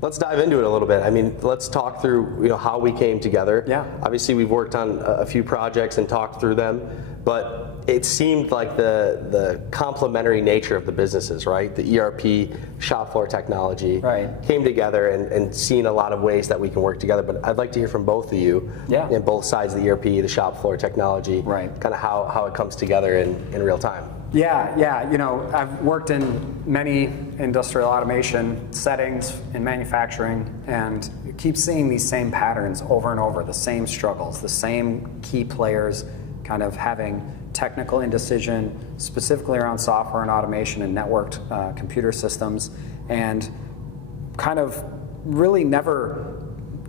Let's dive into it a little bit. I mean, let's talk through how we came together. Yeah. Obviously, we've worked on a few projects and talked through them, but it seemed like the complementary nature of the businesses, right? The ERP, shop floor technology, right, came together and seen a lot of ways that we can work together. But I'd like to hear from both of you, yeah, in both sides of the ERP, the shop floor technology, right, kind of how it comes together in real time. Yeah. I've worked in many industrial automation settings in manufacturing, and you keep seeing these same patterns over and over, the same struggles, the same key players kind of having technical indecision, specifically around software and automation and networked computer systems, and kind of really never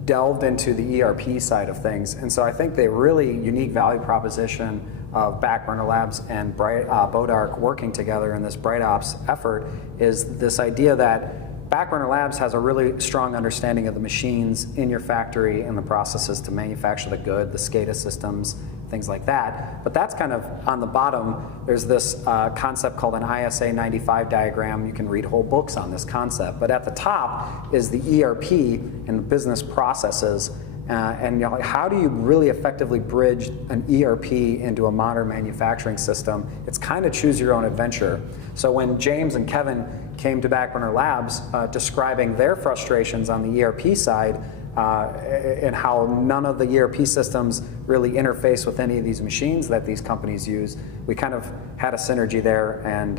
delved into the ERP side of things. And so I think the really unique value proposition of Backburner Labs and Bodark working together in this BrightOps effort is this idea that Backburner Labs has a really strong understanding of the machines in your factory and the processes to manufacture the good, the SCADA systems, things like that. But that's kind of on the bottom. There's this concept called an ISA 95 diagram. You can read whole books on this concept. But at the top is the ERP and the business processes. And how do you really effectively bridge an ERP into a modern manufacturing system? It's kind of choose your own adventure. So when James and Kevin came to Backburner Labs describing their frustrations on the ERP side, and how none of the ERP systems really interface with any of these machines that these companies use, we kind of had a synergy there, and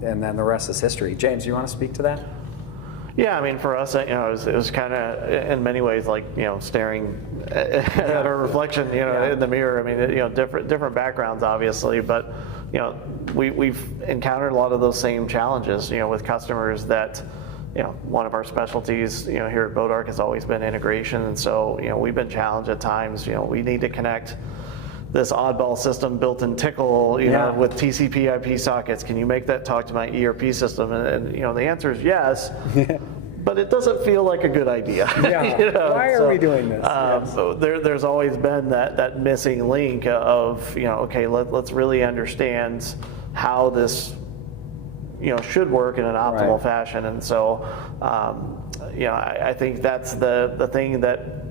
then the rest is history. James, you want to speak to that? Yeah, I mean, for us, it was kind of in many ways like staring at our reflection, in the mirror. I mean, different backgrounds, obviously, but we've encountered a lot of those same challenges, with customers that. One of our specialties, here at Bodark has always been integration, and so, we've been challenged at times. We need to connect this oddball system built in Tickle, with TCP IP sockets. Can you make that talk to my ERP system? And the answer is yes, but it doesn't feel like a good idea. Yeah. Why are we doing this? So there's always been that missing link of, okay, let's really understand how this should work in an optimal fashion. And so, I think that's the thing that,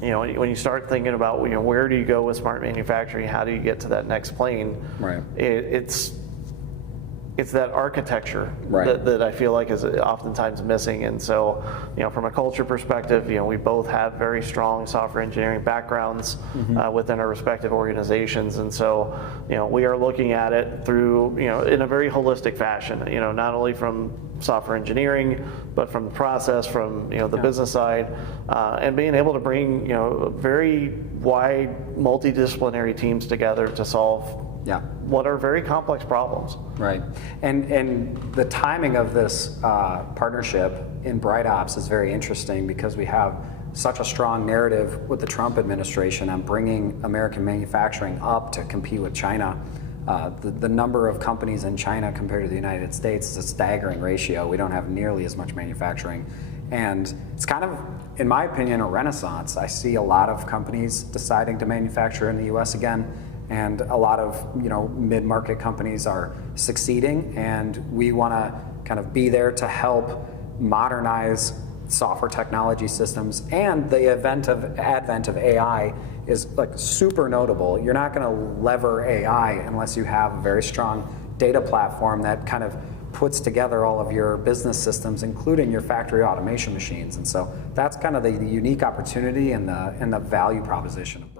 when you start thinking about, where do you go with smart manufacturing? How do you get to that next plane? Right. It's that architecture right. that I feel like is oftentimes missing. And so, from a culture perspective, we both have very strong software engineering backgrounds within our respective organizations. And so, we are looking at it through, in a very holistic fashion, not only from software engineering, but from the process, from, the business side, and being able to bring, very wide multidisciplinary teams together to solve what are very complex problems. Right, and the timing of this partnership in BrightOps is very interesting because we have such a strong narrative with the Trump administration on bringing American manufacturing up to compete with China. The number of companies in China compared to the United States is a staggering ratio. We don't have nearly as much manufacturing. And it's kind of, in my opinion, a renaissance. I see a lot of companies deciding to manufacture in the US again. And a lot of mid-market companies are succeeding, and we want to kind of be there to help modernize software technology systems. And the advent of AI is like super notable. You're not going to lever AI unless you have a very strong data platform that kind of puts together all of your business systems, including your factory automation machines. And so that's kind of the unique opportunity and the value proposition of